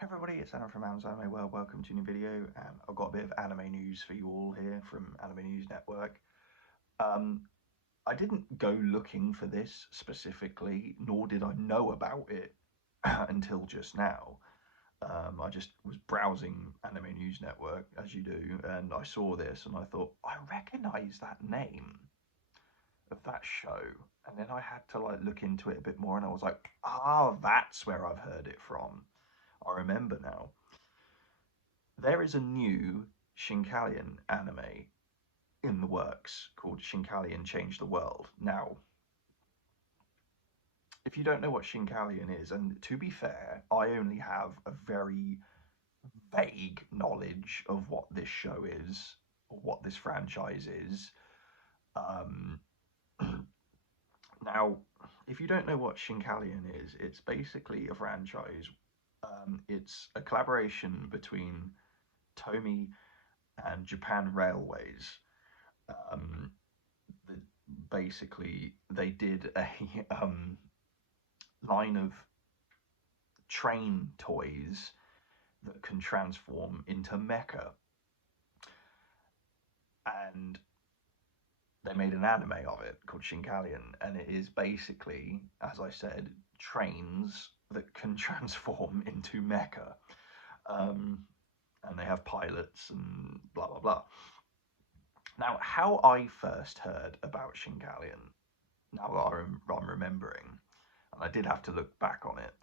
Hey everybody, it's Aaron from Aaron's Anime World. Welcome to a new video, and I've got a bit of anime news for you all here from Anime News Network. Um, I didn't go looking for this specifically, nor did I know about it until just now. I just was browsing Anime News Network, as you do, and I saw this and I thought, I recognise that name of that show. And then I had to look into it a bit more, and I was like, that's where I've heard it from. I remember now. There is a new Shinkalion anime in the works called Shinkalion Change the World. Now, if you don't know what Shinkalion is, and to be fair, I only have a very vague knowledge of what this show is, or what this franchise is. Um, now, if you don't know what Shinkalion is, it's basically a franchise. It's a collaboration between Tomy and Japan Railways. Um, Basically, they did a line of train toys that can transform into mecha, and they made an anime of it called Shinkalion, and it is basically, as I said, trains that can transform into mecha, and they have pilots and blah blah blah. Now, how I first heard about Shinkalion, now that I'm remembering, and I did have to look back on it.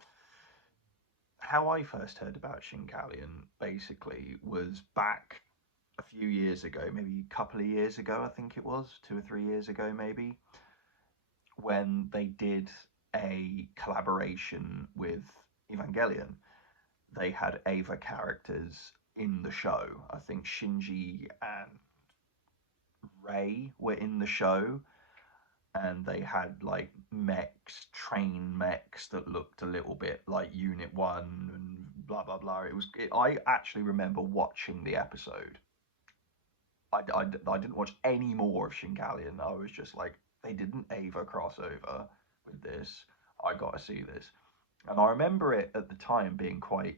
How I first heard about Shinkalion basically was back a few years ago, maybe a couple of years ago, I think it was, 2 or 3 years ago, maybe, when they did a collaboration with Evangelion. They had Eva characters in the show. I think Shinji and Rei were in the show, and they had like mechs, train mechs that looked a little bit like Unit 1 and blah blah blah. I actually remember watching the episode. I didn't watch any more of Shinkalion. I was just like, they didn't Ava crossover with this. I got to see this. And I remember it at the time being quite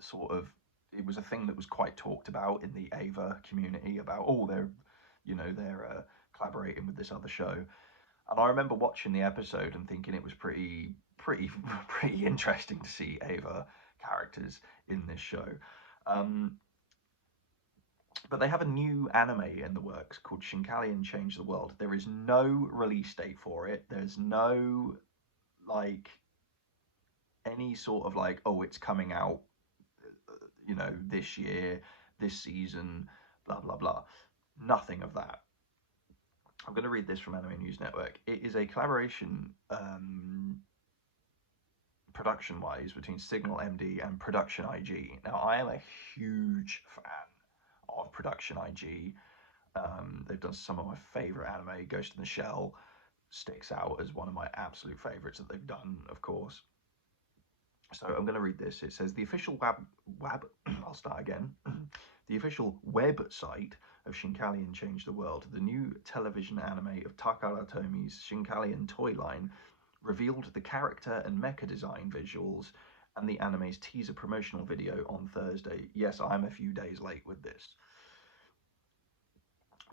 sort of, it was a thing that was quite talked about in the Ava community about, they're collaborating with this other show. And I remember watching the episode and thinking it was pretty pretty interesting to see Ava characters in this show. Um, but they have a new anime in the works called Shinkalion Change the World. There is no release date for it. There's no like any sort of like, oh, it's coming out, this year, this season, blah blah blah. Nothing of that. I'm going to read this from Anime News Network. It is a collaboration, production wise, between Signal MD and Production IG. Now, I am a huge fan of Production IG. They've done some of my favorite anime. Ghost in the Shell sticks out as one of my absolute favorites that they've done, of course. So I'm going to read this. It says the official I'll start again. The official website of Shinkalion Change the World, the new television anime of Takara Tomi's Shinkalion toy line, revealed the character and mecha design visuals and the anime's teaser promotional video on Thursday. Yes, I'm a few days late with this.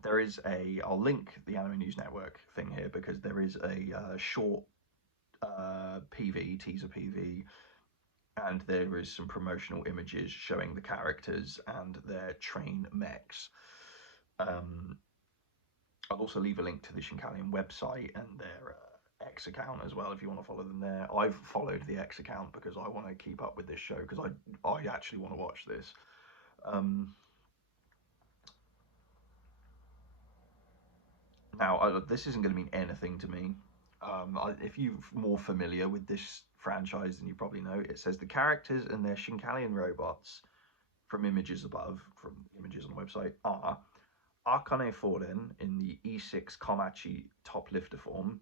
I'll link the Anime News Network thing here because there is a short teaser PV, and there is some promotional images showing the characters and their train mechs. I'll also leave a link to the Shinkalion website and their X account as well if you want to follow them there. I've followed the X account because I want to keep up with this show because I actually want to watch this. Now, this isn't going to mean anything to me. If you're more familiar with this franchise than you probably know, it says the characters and their Shinkalion robots from images above, from images on the website, are Akane Foren in the E6 Komachi top lifter form,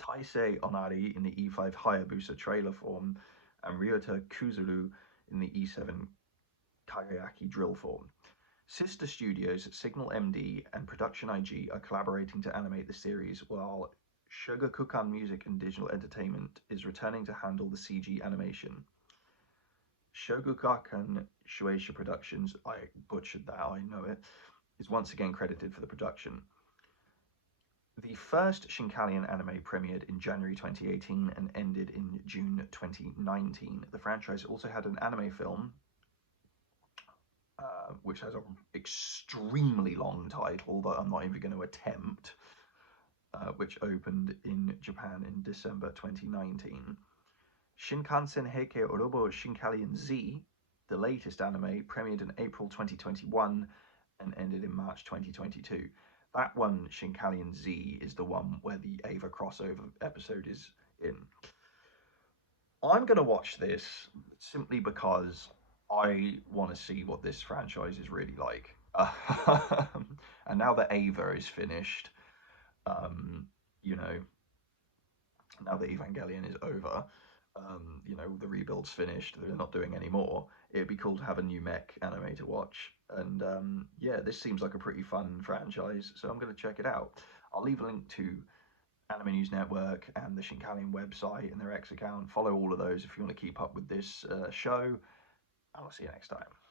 Taisei Onari in the E5 Hayabusa trailer form, and Ryota Kuzuru in the E7 Kagayaki drill form. Sister studios Signal MD and Production IG are collaborating to animate the series, while Shogakukan Music and Digital Entertainment is returning to handle the CG animation. Shogakukan Shueisha Productions, I butchered that, I know it, is once again credited for the production. The first Shinkalion anime premiered in January 2018 and ended in June 2019. The franchise also had an anime film, which has an extremely long title that I'm not even going to attempt, which opened in Japan in December 2019. Shinkansen Heike Orobo Shinkalion Z, the latest anime, premiered in April 2021 and ended in March 2022. That one, Shinkalion Z, is the one where the Ava crossover episode is in. I'm going to watch this simply because I want to see what this franchise is really like. And now that Ava is finished, you know, now that Evangelion is over, you know, the rebuild's finished, they're not doing any more. It'd be cool to have a new mech anime to watch. And yeah, this seems like a pretty fun franchise, so I'm going to check it out. I'll leave a link to Anime News Network and the Shinkalion website and their X account. Follow all of those if you want to keep up with this show. And I'll see you next time.